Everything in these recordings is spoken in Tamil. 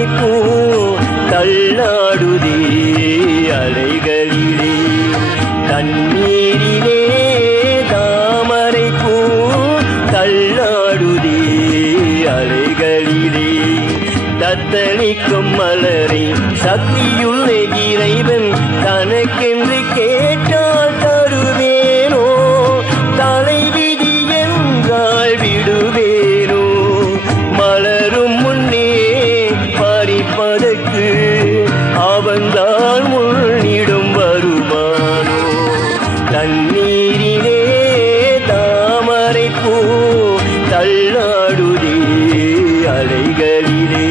தாமரை பூ தள்ளாடுதே அலைகளிலே தண்ணீரிலே தாமரை பூ தள்ளாடுதே அலைகளிலே தத்தளிக்கும் மலரை சக்தியுள்ள இறைவன் தனக்கென்று கேட்டால் தருவேனோ தலைவிதி என்றால் விடுவேனோ மலரும் முன்னே பறிப்பதற்கு அவன்தான் முன்னிடும் வருவானோ தண்ணீரிலே தாமரை பூ தள்ளாடுதே அலைகளிலே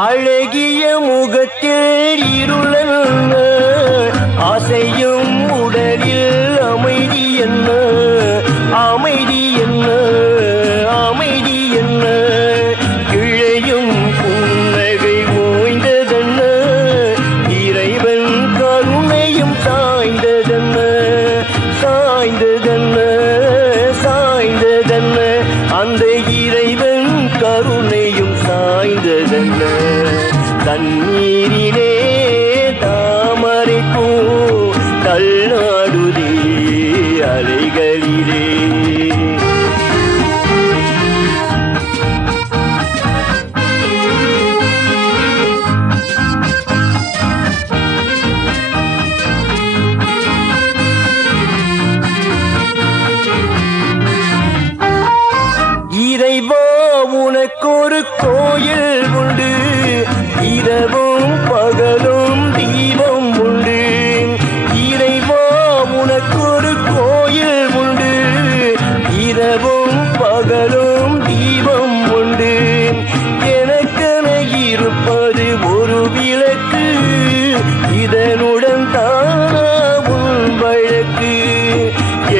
அழகிய முகத்தில் இருளென்ன ஆசையும் உடலில் அமைதி என்ன அமைதி என்ன அமைதி என்ன கிழையும் புன்னகை ஓய்ந்ததென்ன இறைவன் கருணையும் சாய்ந்ததென்ன சாய்ந்ததென்ன சாய்ந்ததென்ன அந்த இறைவன் கருணையும் சாய்ந்ததென்ன தண்ணீரிலே தாமரை பூ தள்ளாடுதே அலைகளிலே இறைவா உனக்கொரு கோயில் உண்டு இரவும் பகலும் தீபம் உண்டு இறைவா உனக்கொரு கோயில் உண்டு இரவும் பகலும் தீபம் உண்டு எனக்கென இருப்பது ஒரு விளக்கு இதனுடன் தானா உன் வழக்கு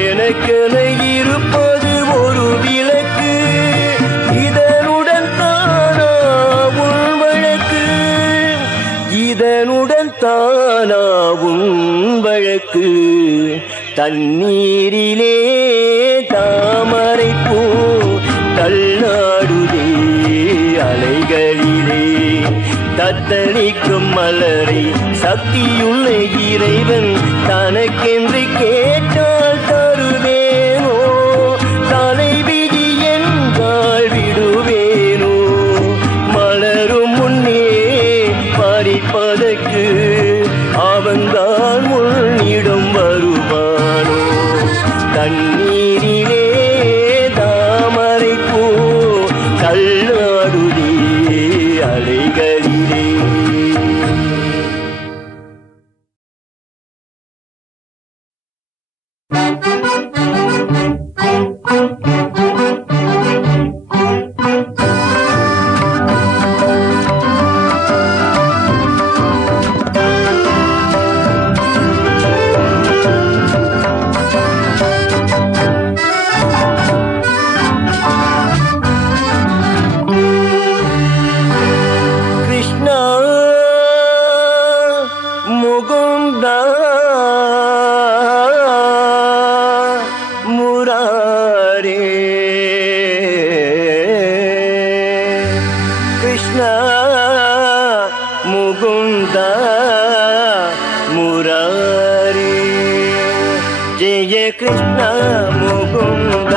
எனக்கென இருப்பது ஒரு விளக்கு இதனுடன் தானா உன் வழக்கு இதனுடன் தானா உன் வழக்கு தண்ணீரிலே தாமரை பூ தள்ளாடுதே அலைகளிலே தத்தளிக்கும் மலரை சக்தியுள்ள இறைவன் தனக்கென்று கேட்டால் தருவேனோ தலைவிதி என்றால் விடுவேனோ மலரும் முன்னே பறிப்பதற்கு அவன்தான் முன்னிடம் வருவானோ தண்ணீரிலே தாமரை பூ தள்ளாடுதே அலைகளிலே कृष्ण मुकुंद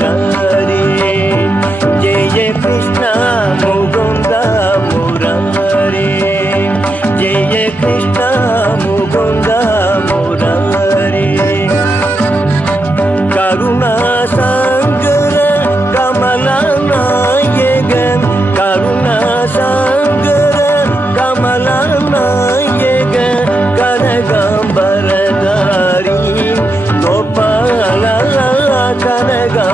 मुरारी जय कृष्ण मुकुंद मुरारी जय कृष्ण मुकुंद मुरारी करुणा सागर कमला नायकन करुणा सागर कमला नायकन कनकांबरधारी गोपाला कनका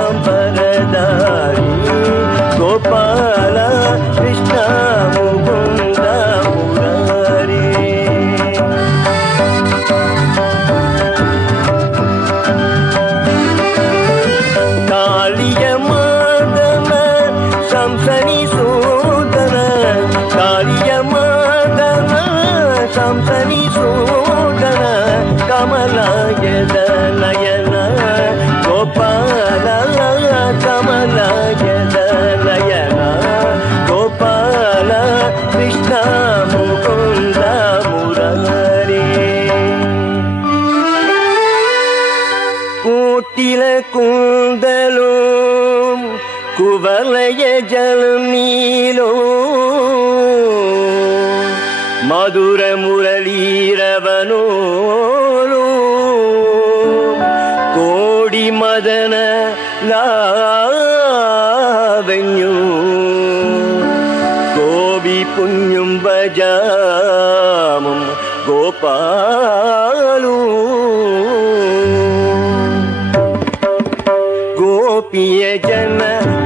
நீலோ மதுர முரளீரவனோலோ கோடி மதன லாவண்யோ கோபி புண்ணியம் பஜாமும் கோபாலோ गोपिय जन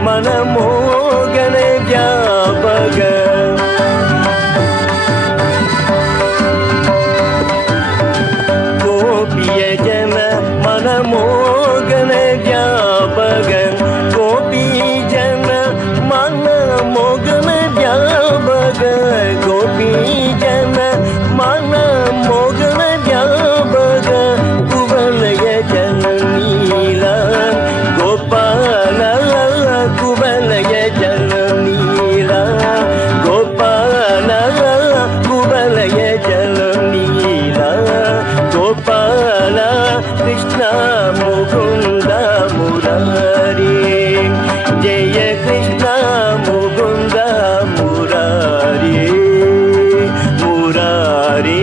मन मोगन व्यापक गोपिय जन मन मोगन व्यापक गोपी जन मन मोगन व्यापक गोपी जन मन मोगन व्यापक कुवलय जन नीला गोपाल कुवलय जल नीला गोपाल कुवलय जल नीला गोपाल कृष्ण मुकुंद मुरारी जय कृष्ण मुकुंद मुरारी मुरारी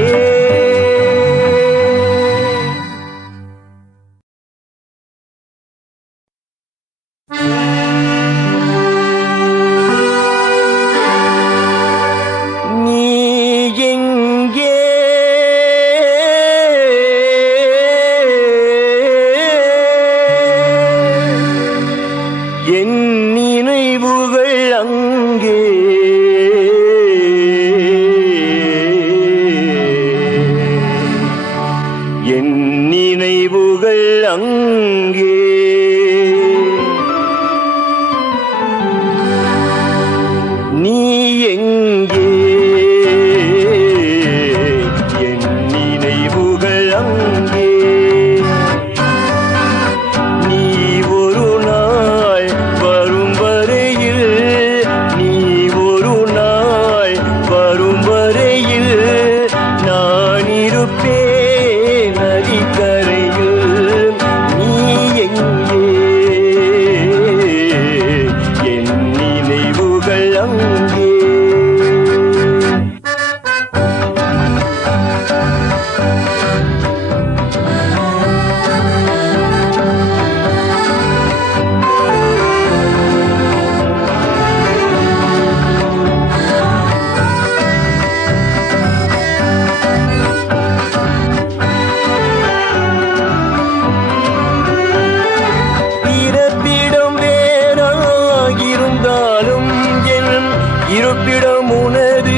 இருப்பிடம் உனது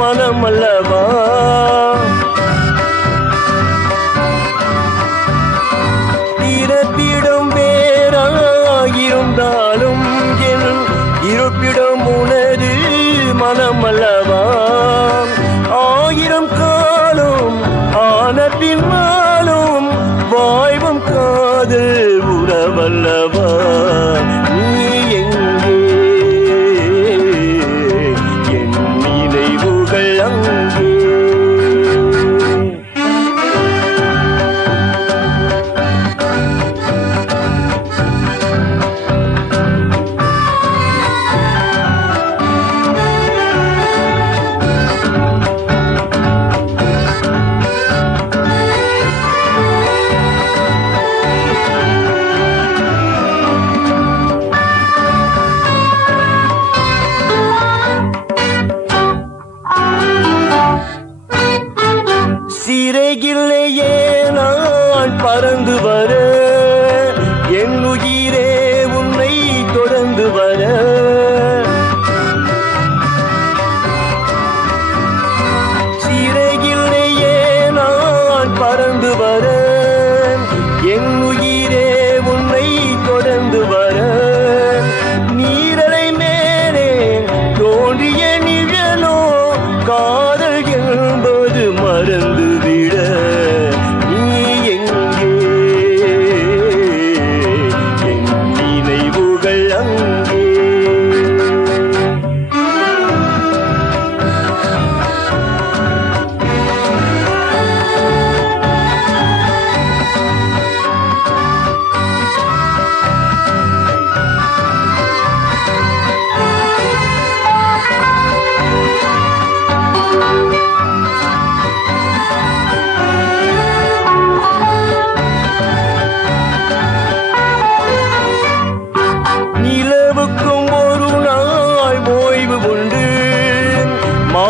மனம் அல்லவா பிறப்பிடம் வேறாயிருந்தாலும் என் இருப்பிடம் உனது மனம் அல்லவா ஆயிரம் காலம் ஆன பின்னாலும் வாழ்வும் காதல் உறவல்லவா நீ எங்கே என் நினைவுகள் அங்கே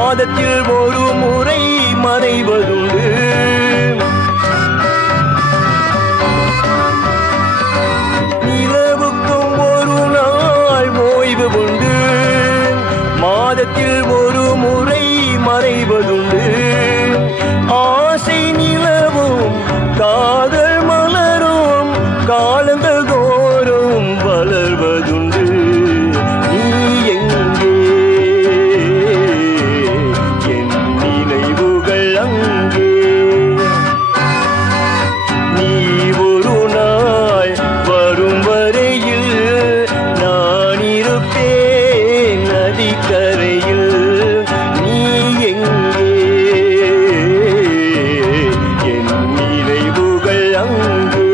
மாதத்தில் ஒரு முறை மறைவதுண்டு. நிலவுக்கும் ஒரு நாள் ஓய்வு உண்டு. மாதத்தில் ஒரு முறை மறைவதுண்டு. ஆசை நிலவும் காதல் மலரும் காலங்கள் தோறும் வளர்வதுண்டு. நீ எங்கே? என் நினைவுகள் அங்கே. நீ ஒரு நாள் வரும் வரையில் நான் இருப்பேன் நதிக்கரையில். நீ எங்கே? என் நினைவுகள் அங்கே.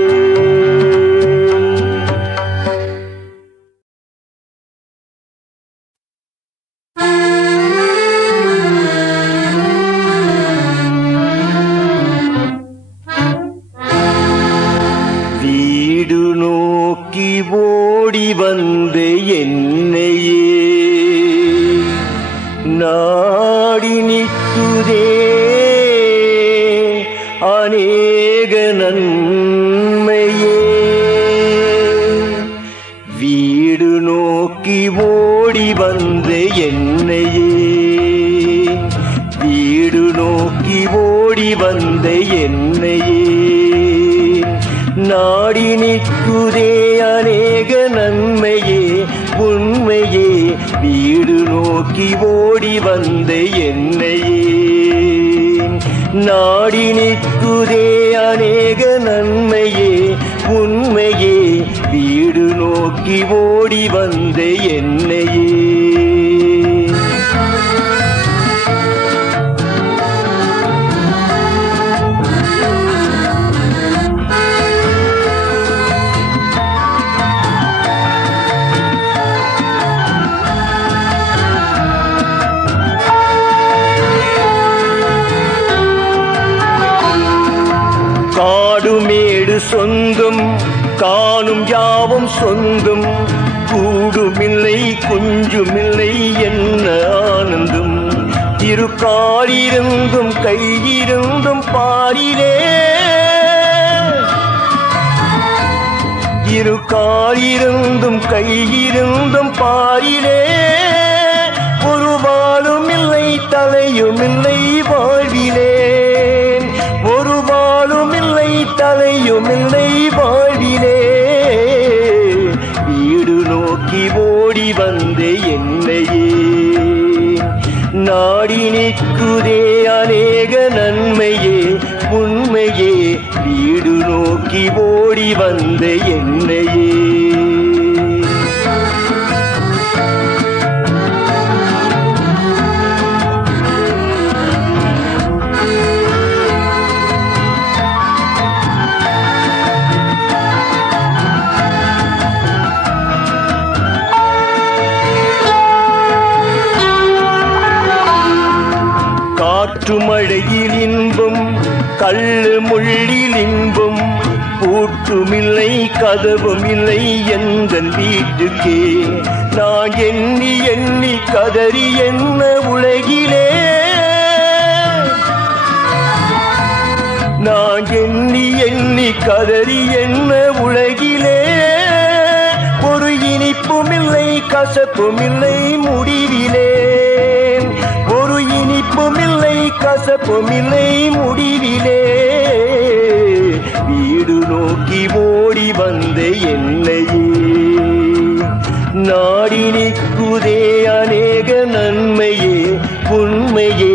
வீடு நோக்கி ஓடி வந்த என்னையே நாடி நிற்குதே அநேக நன்மையே. வீடு நோக்கி ஓடி வந்த என்னையே வீடு நோக்கி ஓடி வந்த என்னையே நாடி நிற்குதே அநேக நன்மையே உண்மையே. வீடு நோக்கி ஓடி வந்த என்னையே நாடி நிற்குதே அநேக நன்மையே உண்மையே. வீடு நோக்கி ஓடி வந்த என்னையே. காடுமேடு சொந்தம் காணும் யாவும் சொந்தம். கூடுமில்லை குஞ்சுமில்லை என்ன ஆனந்தம். திருக்காலிருந்தும் கையிருந்தும் பாரிலே. இருக்காலிருந்தும் கையிருந்தும் பாரிலே. ஒரு வாளும் இல்லை தலையும் இல்லை வாழ்விலே. ஒரு வாளும் இல்லை தலையும் இல்லை வாழ்விலே. வீடு நோக்கி ஓடி வந்த என்னையே நாடி நிற்குதே அநேக நன்மையே உண்மையே. வீடு நோக்கி ஓடி வந்த என்னையே. காற்று மழையில் இன்பம் கள்ளு முள்ளில் இன்பம். பூட்டுமில்லை கதவும் இல்லை எந்தன் வீட்டுக்கே. நான் எண்ணி எண்ணி கதறி என்ன உலகிலே. நான் எண்ணி எண்ணி கதறி என்ன உலகிலே. ஒரு இனிப்புமில்லை கசப்புமில்லை முடிவிலே. ஒரு இனிப்புமில்லை கசப்புமில்லை முடிவிலே. வீடு நோக்கி ஓடி வந்த என்னையே நாடி நிற்குதே அநேக நன்மையே உண்மையே.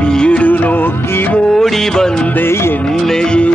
வீடு நோக்கி ஓடி வந்த என்னையே.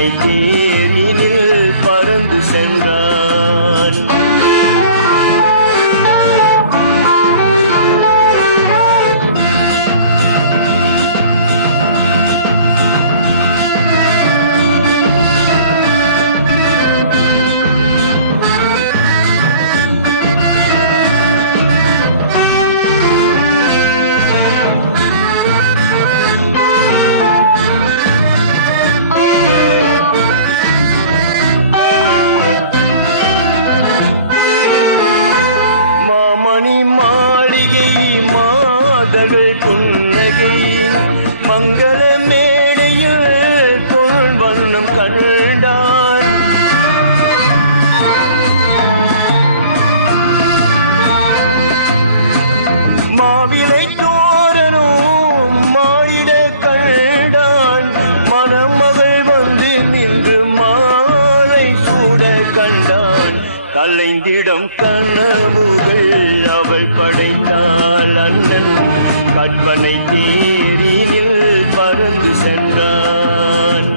கற்பனை தேரினில் பறந்து சென்றான். கலைந்திடம் கனவுகள் அவள் படைத்தாள். அண்ணன் கற்பனை தேரினில் பறந்து சென்றான்.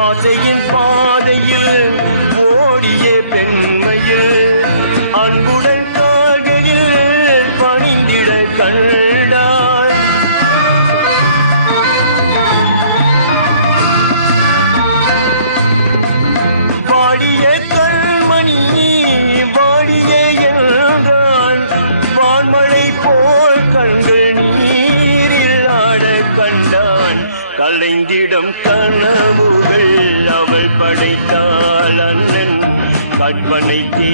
ஆசையின் பாதையில் ஓடிய பெண்மையில் அன்புடன் கால்களில் பணிந்திட கண்டாள். வாடிய கண்மணி வாடிய என்றான். வான்மழை போல் கண்கள் நீரில் ஆட கண்டான். கலைந்திடம் கனவுகள் அவள் படைத்தாள். அண்ணன் கற்பனை தே